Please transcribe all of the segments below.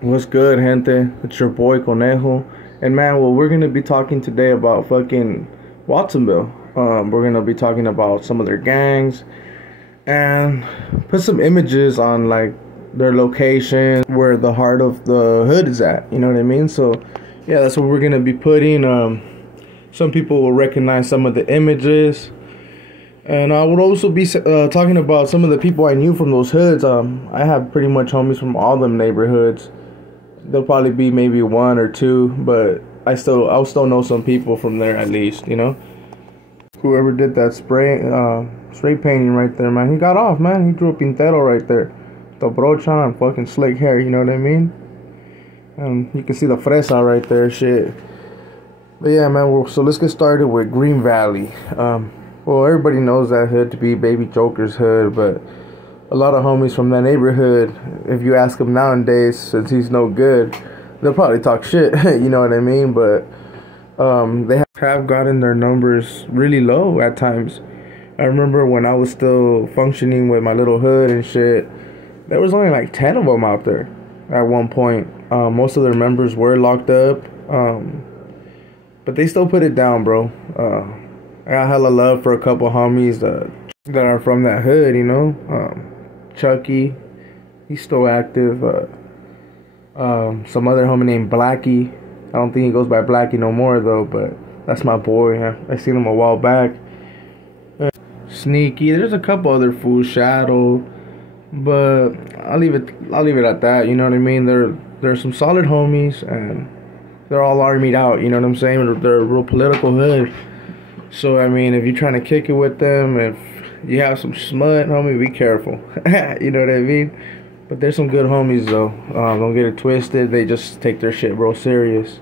What's good, gente? It's your boy Conejo. And man, well, we're gonna be talking today about fucking Watsonville. We're gonna be talking about some of their gangs and put some images on like their location, where the heart of the hood is at. You know what I mean? So, yeah, that's what we're gonna be putting. Some people will recognize some of the images. And I would also be talking about some of the people I knew from those hoods. I have pretty much homies from all them neighborhoods. There'll probably be maybe one or two, but I'll still know some people from there at least, you know. Whoever did that spray painting right there, man, he got off, man. He drew a pintero right there, the brocha and fucking slick hair, you know what I mean? And you can see the fresa right there, shit. But yeah, man. So let's get started with Green Valley. Well, everybody knows that hood to be Baby Joker's hood, but a lot of homies from that neighborhood, if you ask them nowadays, since he's no good, they'll probably talk shit, you know what I mean? But they have gotten their numbers really low at times. I remember when I was still functioning with my little hood and shit, there was only like 10 of them out there at one point. Most of their members were locked up, but they still put it down, bro. I got hella love for a couple homies that are from that hood, you know. Chucky, he's still active. Some other homie named Blackie. I don't think he goes by Blackie no more though, but that's my boy. I seen him a while back. Sneaky. There's a couple other fools, Shadow, but I'll leave it at that. You know what I mean? They're some solid homies, and they're all armied out. You know what I'm saying? They're a real political hood. So I mean, if you're trying to kick it with them, if you have some smut, homie, be careful. You know what I mean? But there's some good homies though. Don't get it twisted. They just take their shit real serious.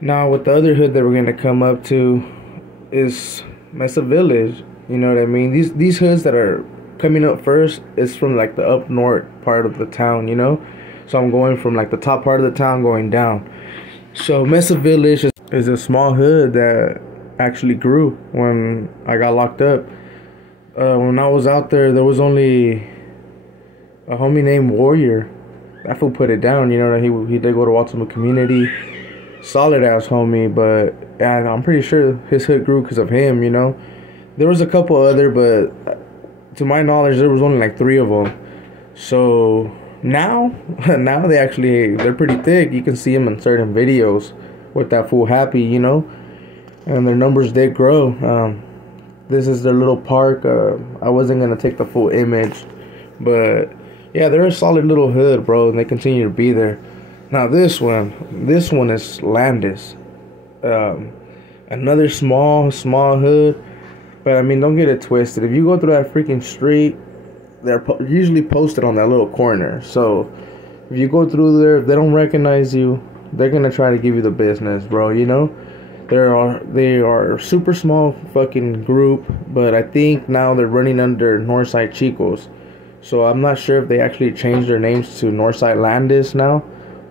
Now, with the other hood that we're gonna come up to is Mesa Village. You know what I mean? These hoods that are coming up first is from like the up north part of the town. You know, so I'm going from like the top part of the town going down. So Mesa Village is a small hood that actually grew when I got locked up. When I was out there was only a homie named Warrior. That fool put it down, you know. He did go to Watsonville Community, solid ass homie, but yeah, I'm pretty sure his hood grew because of him, you know. There was a couple other, but to my knowledge, there was only like 3 of them. So now they're pretty thick. You can see them in certain videos with that fool Happy, you know. And their numbers did grow. This is their little park. I wasn't gonna take the full image, but yeah, they're a solid little hood, bro, and they continue to be there. Now this one is Landis, another small hood. But I mean, don't get it twisted. If you go through that freaking street, they're usually posted on that little corner. So if you go through there, if they don't recognize you, they're gonna try to give you the business, bro. You know. They are a super small fucking group, but I think now they're running under Northside Chicos. So I'm not sure if they actually changed their names to Northside Landis now,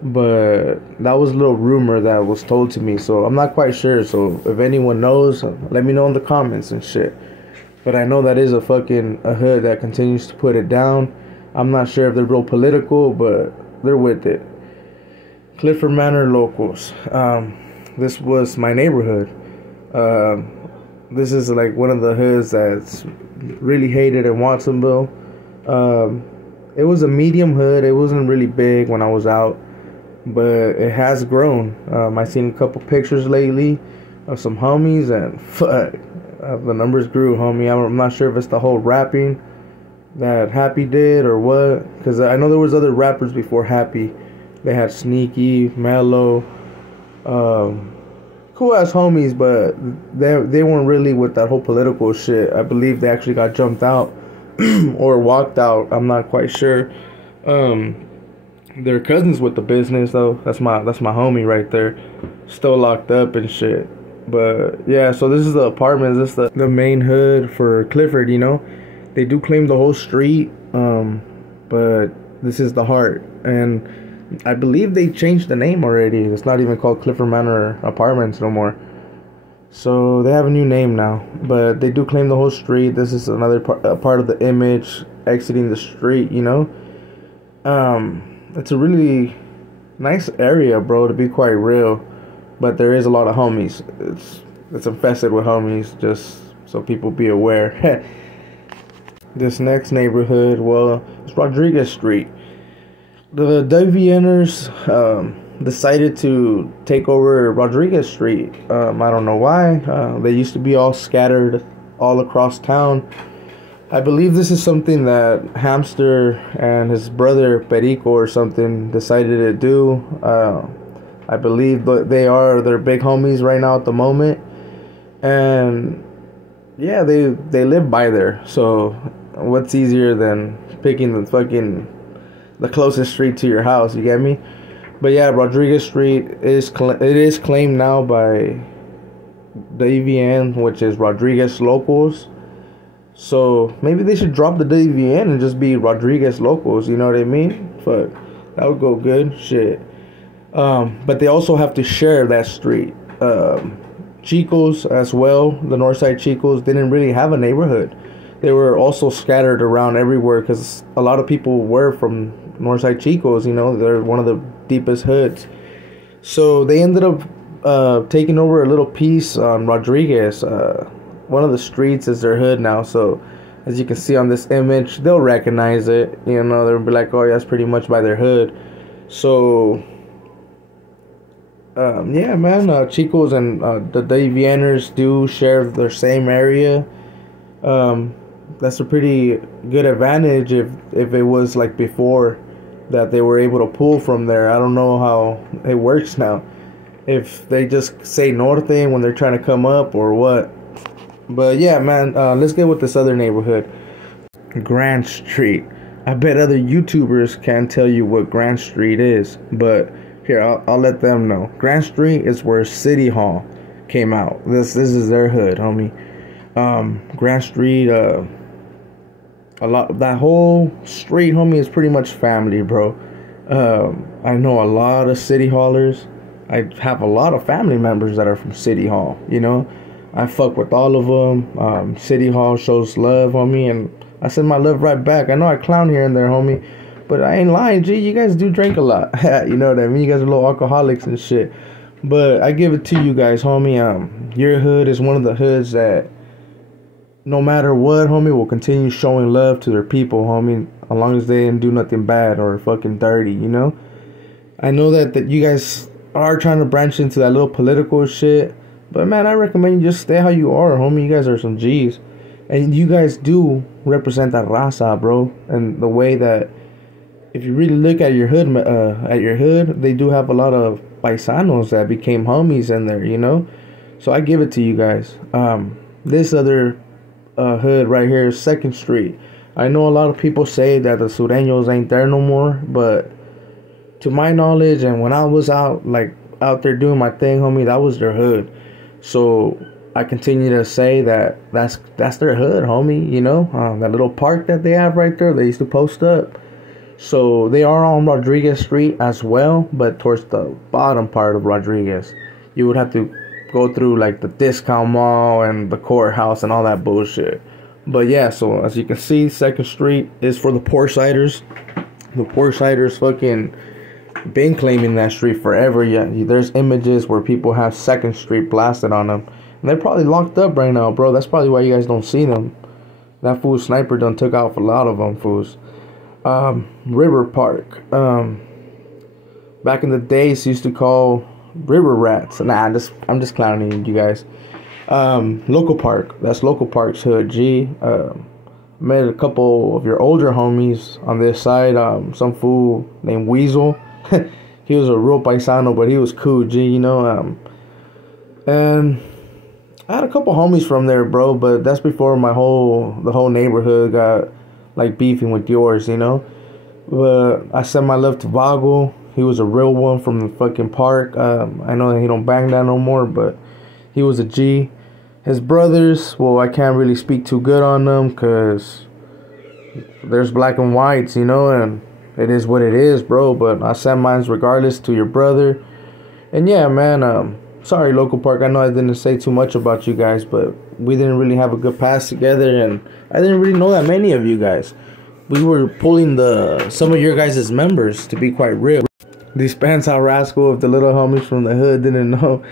but that was a little rumor that was told to me, so I'm not quite sure. So if anyone knows, let me know in the comments and shit. But I know that is a hood that continues to put it down. I'm not sure if they're real political, but they're with it. Clifford Manor locals. This was my neighborhood. This is like one of the hoods that's really hated in Watsonville. It was a medium hood. It wasn't really big when I was out, but it has grown. I seen a couple pictures lately of some homies, and fuck, the numbers grew, homie. I'm not sure if it's the whole rapping that Happy did or what, because I know there was other rappers before Happy. They had Sneaky, Mellow, cool ass homies, but they weren't really with that whole political shit. I believe they actually got jumped out or walked out. I'm not quite sure. They're cousins with the business though. That's my homie right there, still locked up and shit. But yeah, so this is the apartment. This is the main hood for Clifford. You know, they do claim the whole street, but this is the heart. And I believe they changed the name already. It's not even called Clifford Manor Apartments no more. So they have a new name now. But they do claim the whole street. This is another part of the image, exiting the street, you know. it's a really nice area, bro, to be quite real. But there is a lot of homies. It's infested with homies, just so people be aware. This next neighborhood, well, it's Rodriguez Street. The WNers decided to take over Rodriguez Street. I don't know why. They used to be all scattered all across town. I believe this is something that Hamster and his brother Perico or something decided to do. I believe they're big homies right now at the moment, and yeah, they live by there. So what's easier than picking the closest street to your house? You get me? But yeah, Rodriguez Street is claimed now by the EVN, which is Rodriguez Locals. So maybe they should drop the WVN and just be Rodriguez Locals, you know what I mean? Fuck, that would go good. Shit. But they also have to share that street. Chicos as well, the Northside Chicos didn't really have a neighborhood. They were also scattered around everywhere because a lot of people were from Northside Chicos, you know, they're one of the deepest hoods. So they ended up taking over a little piece on Rodriguez. One of the streets is their hood now, so as you can see on this image, they'll recognize it. You know, they'll be like, oh, yeah, that's pretty much by their hood. So, yeah, man, Chicos and the WNers do share their same area. That's a pretty good advantage if it was like before that they were able to pull from there. I don't know how it works now. If they just say norte when they're trying to come up or what. But yeah, man, let's get with this other neighborhood, Grand Street. I bet other YouTubers can't tell you what Grand Street is, but here, I'll let them know. Grand Street is where City Hall came out. This is their hood, homie. Grand Street, that whole street, homie, is pretty much family, bro. I know a lot of City Hallers. I have a lot of family members that are from City Hall, you know. I fuck with all of them. City Hall shows love, homie, and I send my love right back. I know I clown here and there, homie, but I ain't lying, G. You guys do drink a lot. You know what I mean? You guys are little alcoholics and shit. But I give it to you guys, homie. Your hood is one of the hoods that, no matter what, homie, will continue showing love to their people, homie, as long as they didn't do nothing bad or fucking dirty, you know? I know that you guys are trying to branch into that little political shit. But man, I recommend you just stay how you are, homie. You guys are some G's. And you guys do represent that raza, bro. And the way that, if you really look at your hood, they do have a lot of paisanos that became homies in there, you know? So I give it to you guys. This other hood right here is 2nd Street. I know a lot of people say that the Sureños ain't there no more, but to my knowledge, and when I was out there doing my thing, homie, that was their hood. So I continue to say that that's their hood, homie, you know. That little park that they have right there, they used to post up. So they are on Rodriguez Street as well, but towards the bottom part of Rodriguez. You would have to go through like the discount mall and the courthouse and all that bullshit. But yeah, so as you can see, 2nd Street is for the Portsiders. The Portsiders fucking been claiming that street forever. Yeah, there's images where people have 2nd Street blasted on them, and they're probably locked up right now, bro. That's probably why you guys don't see them. That fool sniper done took out a lot of them fools. River Park. Back in the days, used to call river rats. Nah, I'm just clowning you guys. Local Park. That's Local Park's hood. G. Met a couple of your older homies on this side. Some fool named Weasel. He was a real paisano, but he was cool, G, you know. And I had a couple homies from there, bro, but that's before the whole neighborhood got like beefing with yours, you know. But I sent my love to Vago. He was a real one from the fucking park. I know that he don't bang that no more, but he was a G. His brothers, well, I can't really speak too good on them because there's black and whites, you know, and it is what it is, bro. But I sent mine regardless to your brother. And yeah, man, sorry, Local Park. I know I didn't say too much about you guys, but we didn't really have a good pass together, and I didn't really know that many of you guys. we were pulling some of your guys' members, to be quite real. These pants out Rascal, if the little homies from the hood didn't know.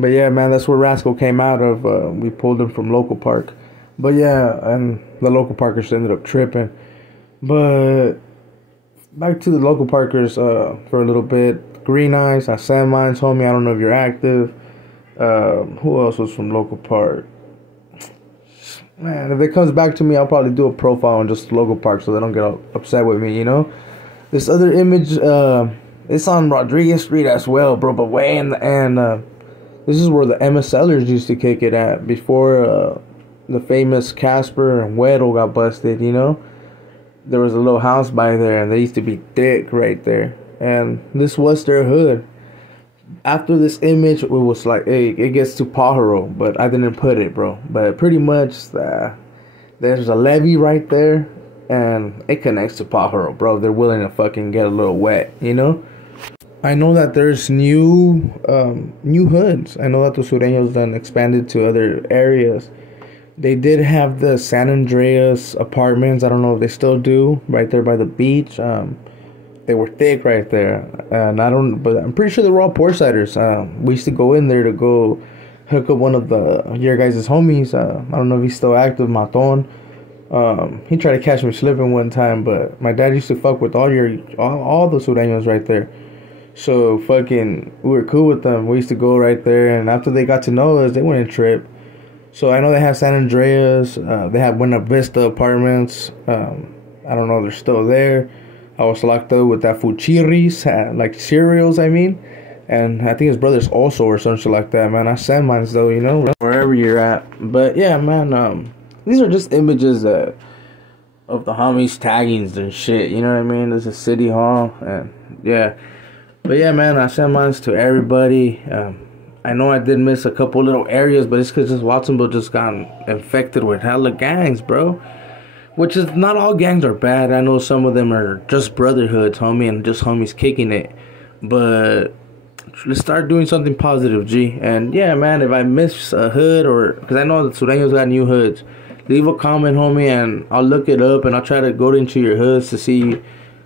But yeah, man, that's where Rascal came out of. We pulled him from local park. But yeah, and the local parkers ended up tripping. But back to the local parkers for a little bit. Green Eyes, I Sand Mines, homie. I don't know if you're active. Who else was from local park? Man, if it comes back to me, I'll probably do a profile on just local park so they don't get upset with me, you know? This other image, it's on Rodriguez Street as well, bro, but way in the end. This is where the Mesa Sellers used to kick it at before the famous Casper and Weddle got busted, you know? There was a little house by there, and they used to be thick right there. And this was their hood. After this image, it was like, hey, it gets to Pajaro, but I didn't put it, bro. But pretty much, there's a levee right there, and it connects to Pajaro, bro. They're willing to fucking get a little wet, you know? I know that there's new hoods. I know that the Sureños done expanded to other areas. They did have the San Andreas apartments. I don't know if they still do, right there by the beach. They were thick right there, and but I'm pretty sure they were all Portsiders. We used to go in there to go hook up one of your guys' homies. I don't know if he's still active, Maton. He tried to catch me slipping one time, but my dad used to fuck with all the Sureños right there. So fucking, we were cool with them. We used to go right there, and after they got to know us, they wouldn't trip. So I know they have San Andreas. They have Buena Vista apartments. I don't know if they're still there. I was locked up with that Fuchiris, like cereals, I mean. And I think his brother's also or something like that, man. I send mine though, you know, wherever you're at. But yeah, man, these are just images of the homies taggings and shit, you know what I mean? This is City Hall, and yeah. But yeah, man, I send mine to everybody. I know I did miss a couple little areas, but it's because Watsonville just got infected with hella gangs, bro. Which is, not all gangs are bad. I know some of them are just brotherhoods, homie, and just homies kicking it. But let's start doing something positive, G. And yeah, man, if I miss a hood, or because I know the Sureños got new hoods, leave a comment, homie, and I'll look it up, and I'll try to go into your hoods to see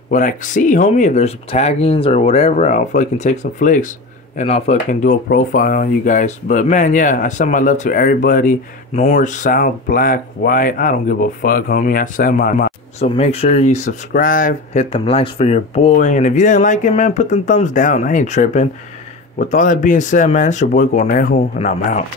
what I see, homie. If there's taggings or whatever, I'll fucking take some flicks. And I'll fucking do a profile on you guys. But man, yeah, I send my love to everybody. North, south, black, white. I don't give a fuck, homie. I send my. So make sure you subscribe. Hit them likes for your boy. And if you didn't like it, man, put them thumbs down. I ain't tripping. With all that being said, man, it's your boy Conejo. And I'm out.